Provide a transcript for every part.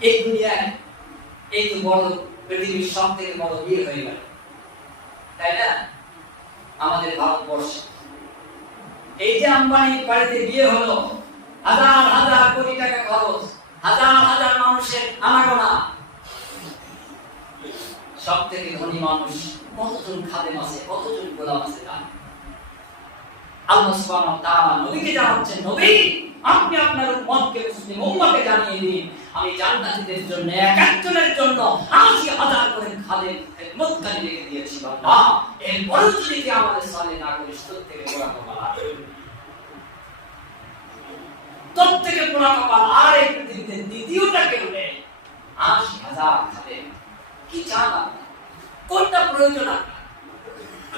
এই দুনিয়ায় এই তো বড় পৃথিবীর সব থেকে বড় বিয়ে হয়ে গেল। তাই না? আমাদের ভারতবর্ষে। এই যে আম্বানির বাড়িতে বিয়ে হলো, হাজার হাজার কোটি টাকা খরচ, হাজার হাজার মানুষের আনাগোনা। সব থেকে ধনী মানুষ কতজন খাদেম আছে, কতজন গোলাম আছে তার আল্লাহ সুবহানাহু তাআলা নবীকে জানাচ্ছেন, নবী, আপনি আপনার উম্মতকে, মুসলিম জানিয়ে দিন। আমি জান্নাতীদের জন্য এক জন্য আশি হাজার করে রেখে দিয়েছি বাবা এরপরেও যদি কেউ আমাদের সালে না তোর থেকে তোর থেকে বড় কপাল আর পৃথিবীতে দ্বিতীয়টা কেউ নেই। আশি হাজার খাদেম কি চান কোনটা প্রয়োজন আপনার?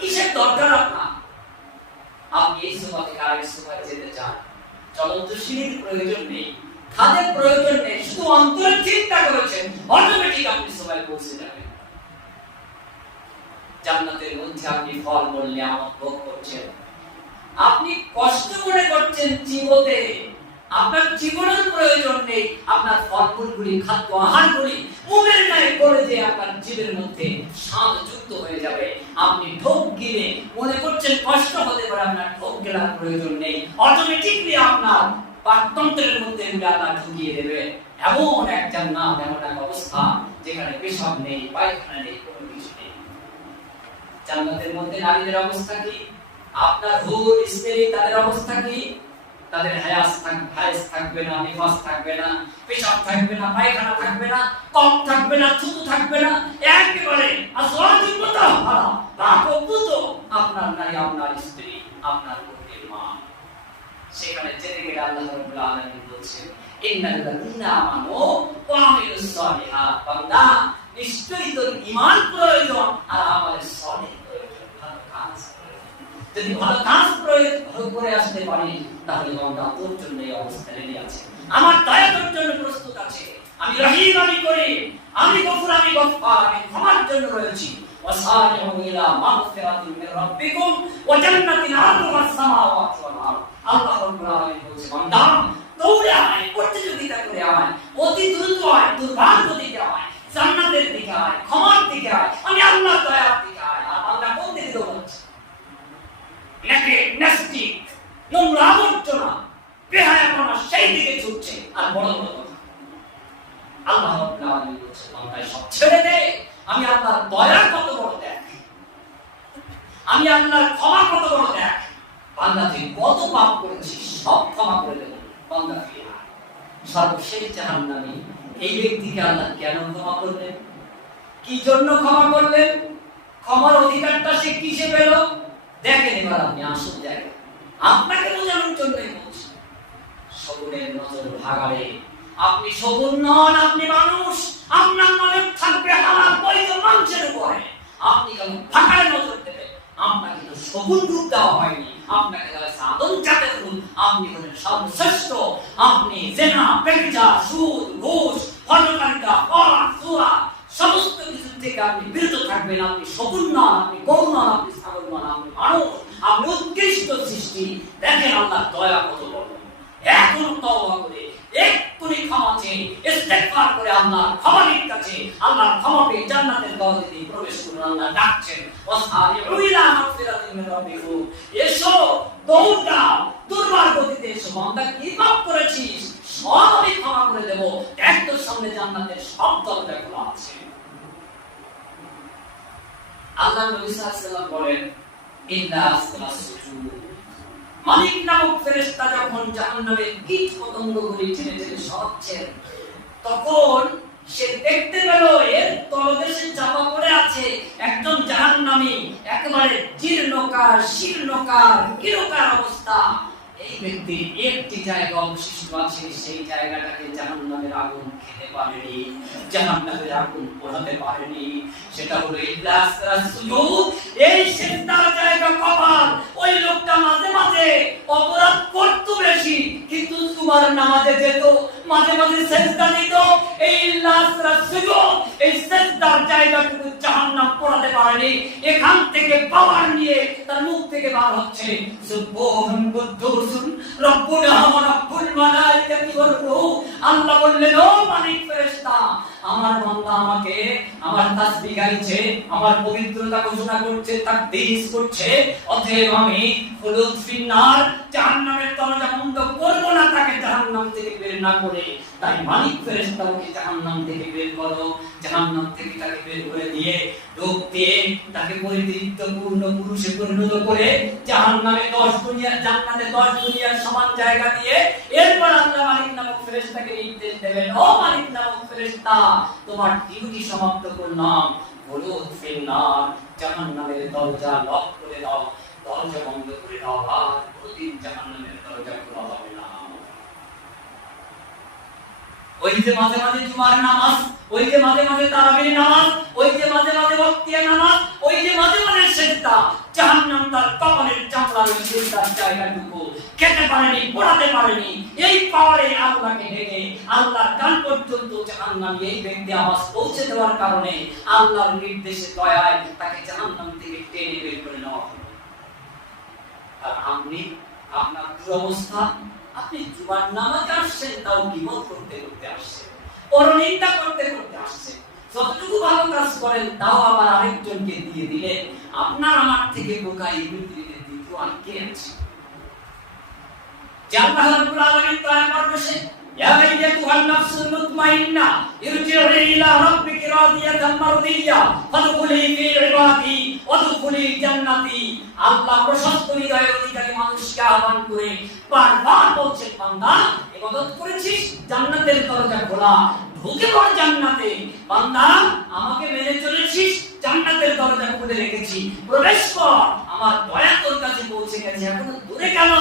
কিসের দরকার আপনার? আপনি এই যেতে চান চলন্ত সিঁড়ির প্রয়োজন নেই। প্রয়োজন নেই। শুধু অন্তরে চিন্তা করেছেন। অটোমেটিক আপনি পৌঁছে যাবেন। জান্নাতের মধ্যে আপনি ফল মূল্যে আমত ভোগ করছেন। আপনি কষ্ট করে করছেন জীবতে আপনার জীবনের প্রয়োজন নেই। আপনার ফলমূলগুলি খাদ্য আহারগুলি মুখের নাই করে যে আপনার জীবের মধ্যে স্বাদ যুক্ত হয়ে যাবে, আপনি ঢোক গিলে মনে করছেন কষ্ট হতে পারে, আপনার ঢোক গেলার প্রয়োজন নেই। অটোমেটিকলি আপনার পাকতন্ত্রের মধ্যে আল্লাহ ঢুকিয়ে দেবে। এমন এক জান্নাত, এমন এক অবস্থা যেখানে পেশাব নেই, পায়খানা নেই, কোনো কিছু নেই। জান্নাতের মধ্যে নারীদের অবস্থা কি? আপনার হুর, স্ত্রী, তাদের অবস্থা কি? তাদের হায়াস থাক, হায়াস থাকবে না, নিফাস থাকবে না, পেশাব থাকবে না, পায়খানা থাকবে না কম থাকবে না, থুতু থাকবে না, একেবারে আসওয়াজুল মুতাহহারা পাকপুত আপনার নারী, আপনার স্ত্রী, আপনার পুত্রের মা। সেখানে জেনে গেলে আল্লাহ রাব্বুল আলামিন বলছেন ইন্নাল লাযিনা আমানু ওয়া আমিলুস সালিহাত বান্দা, নিশ্চয়ই তোর ঈমান প্রয়োজন আর আমাদের সলিহ প্রয়োজন ভালো কাজ প্রয়োজন। যদি ভালো কাজ প্রয়োগ ভালো করে আসতে পারি তাহলে বান্দা তোর জন্য এই অবস্থা রেডি আছে আমার দয়া তোর জন্য প্রস্তুত আছে আমি রহিম আমি করি আমি গফুর আমি গফফার আমি ক্ষমার জন্য রয়েছি وسارعوا إلى مغفرة من ربكم وجنة عرضها السماوات والأرض আল্লাহ রাব্বুল আলামিন বলছে বান্দা দৌড়ে আয় প্রতিযোগিতা করে আয় অতি দ্রুত আয় দুর্ভাগ্য দিকে আয় বান্দা সব ছেড়ে আমি আল্লাহর দয়া কত বড় দেখ আমি আল্লাহর ক্ষমা কত বড় দেখ বান্দা, তুই কত পাপ করেছিস, সব ক্ষমা করে দেব। বান্দা আয়। সর্বশেষ জাহান্নামী, এই ব্যক্তিকে আল্লাহ কেন ক্ষমা করলেন? কি জন্য ক্ষমা করলেন? ক্ষমার অধিকারটা সে কিসে পেল? দেখেন এবার আপনি আসল জায়গা আপনাকে বোঝানোর জন্যই বলছি। নজর ভাগাড়ে। আপনি সগুন নন, আপনি মানুষ। আপনার নজর থাকবে হালাল বৈধ মানুষের উপরে। আপনি নজর দেবেন? আপনাকে তো রূপ দেওয়া হয়নি। আপনাকে রূপ। আপনি হলেন সর্বশ্রেষ্ঠ। আপনি জেনা সুদ, ঘুষ সুরা সমস্ত কিছু থেকে আপনি বিরত থাকবেন। আপনি সগুন নন, আপনি গরু নন, আপনি নন, আপনি মানুষ। আপনি উৎকৃষ্ট সৃষ্টি। দেখেন আল্লাহ দয়া কত বড়। এখন তওবা করে এক্ষুনি ক্ষমা চেয়ে, ইস্তেগফার করে আল্লাহ ক্ষমার কাছে আল্লাহ ক্ষমা পেয়ে জান্নাতের দরজা দিয়ে প্রবেশ করুন আল্লাহ ডাকছেন। ওয়াসারিউ ইলা মাগফিরাতিন মিন রাব্বিকুম। এসো দৌড় দুর্বার গতিতে এসো বান্দা কি পাপ করেছিস সব আমি ক্ষমা করে দেব। একদম সামনে জান্নাতের সব দরজা খোলা আছে। আল্লাহ নবী সাল্লাল্লাহু আলাইহি ওয়াসাল্লাম বলেন, ইন্না আসলাস সুজুদ মালিক নামক ফেরেশতা যখন জাহান্নামের কীট পতঙ্গগুলি টেনে টেনে সরাচ্ছেন তখন সে দেখতে পেল এর তলদেশে চাপা পড়ে আছে একজন জাহান্নামী, একেবারে জীর্ণকার, শীর্ণকার কিরকার অবস্থা। এই ব্যক্তির একটি জায়গা অবশিষ্ট আছে, সেই জায়গাটাকে জাহান্নামের আগুন খেতে পারেনি, জাহান্নামের আগুন পোড়াতে পারেনি। সেটা হলো ইবলাস এই সিজদার জায়গা কপাল ওই লোকটা মাঝে মাঝে অপরাধ করতো বেশি, কিন্তু তোমার নামাজে যেত, মাঝে মাঝে সেজদা নিত। এই ইল্লাস সুযোগ এই সেজদার জায়গাটুকু জাহান্নাম পারেনি এখান থেকে পাওয়ার নিয়ে তার মুখ থেকে বার হচ্ছে। সুবহান কুদ্দুসুন রব্বুনা আল্লাহ বললেন, ও মালিক ফেরেশতা আমাকে আমার তাসবিহ গাইছে, আমার পবিত্রতা ঘোষণা করছে করছে, অতএব আমি ফিন্নার, জাহান্নামের বন্ধ করব না, তাকে জাহান্নাম থেকে বের না করে। তাই মালিক ফেরেশতাকে জাহান্নাম থেকে বের করো, জাহান্নাম থেকে তাকে বের করে দিয়ে, রোগ দিয়ে তাকে পরিতৃপ্ত পূর্ণ পুরুষে পরিণত করে জাহান্নামে দশ দুনিয়া জান্নাতে দশ দুনিয়ার সমান জায়গা দিয়ে এরপর আল্লাহ মালিক নামক ফেরেশতাকে নির্দেশ দেবেন, ও মালিক নামক ফেরেশতা, তোমার ডিউটি সমাপ্ত করলাম। হলুদ ফিন্নার, জাহান্নামের দরজা লক করে দাও, দরজা বন্ধ করে দাও, আর কোনদিন জাহান্নামের দরজা খোলা হবে না ওই যে মাঝে মাঝে জুমার নামাজ, ওই যে মাঝে মাঝে তারাবির নামাজ, ওই যে মাঝে মাঝে বক্তিয়া নামাজ, ওই যে মাঝে মাঝে সেজদা, জাহান্নাম তার কপালের চামড়ার সেজদার জায়গাটুকু। খেতে পারেনি, পড়াতে পারেনি, এই পাওয়ারে আল্লাহকে ডেকে আল্লাহর কান পর্যন্ত জাহান্নাম এই ব্যক্তি আওয়াজ পৌঁছে দেওয়ার কারণে আল্লাহর নির্দেশে দয়ায় তাকে জাহান্নাম থেকে টেনে বের করে নেওয়া হলো। আর আপনি, আপনার দুরবস্থা আপনি জুমার নামাজে আসছেন, তাও বিপদ করতে করতে আসছেন। পরনিন্দা করতে করতে আসছেন। যতটুকু ভালো কাজ করেন, তাও আবার আরেকজনকে দিয়ে দিলেন। আপনার আমার থেকে বোকা পৃথিবীতে দ্বিতীয় আর কে আছে? যে আল্লাহ রাব্বুল আলামিন ইরজিউই ইলা ফি ইবাদি ওয়াদখুলি জান্নাতি আল্লাহ প্রশস্ত হৃদয়ের অধিকারী মানুষকে আহ্বান করে বারবার বলছেন, বান্দা, ইবাদত করেছিস? জান্নাতের দরজা খোলা। ঢুকে পড় জান্নাতে। বান্দা, আমাকে মেনে চলেছিস? জান্নাতের দরজা খুলে রেখেছি। প্রবেশ কর। আমার দয়া তোর কাছে পৌঁছে গেছে। এখন দূরে কেন?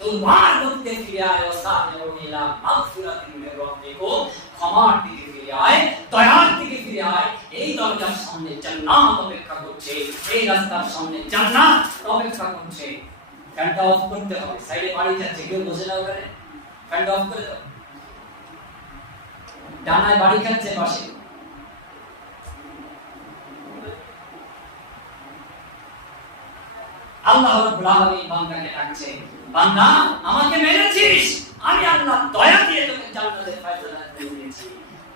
তোমার মধ্যে ফিরে আয়। ওসাবিউ ইলা মাগফিরাতিন মির রাব্বিকুম ক্ষমার দিকে ফিরে আয়। দয়ার দিকে ফিরে আয়। এই দরজার সামনে জান্নাত অপেক্ষা করছে, এই রাস্তার সামনে জান্নাত অপেক্ষা করছে। ফ্যানটা অফ করতে হবে সাইডে বাড়ি যাচ্ছে, কেউ বসে না ওখানে। ফ্যানটা অফ করে দাও। ডানায় বাড়ি খাচ্ছে পাশে। আল্লাহ রাব্বুল আলামিন বান্দাকে ডাকছে, বান্দা, আমাকে মেরেছিস? আমি আল্লাহ দয়া দিয়ে তোকে জান্নাতের ফয়সালা দিয়েছি।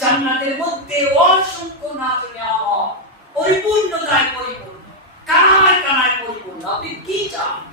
জান্নাতের মধ্যে অসংখ্য নাচে নেওয়া পরিপূর্ণতায় পরিপূর্ণ কানায় কানায় পরিপূর্ণ। আপনি কি চান?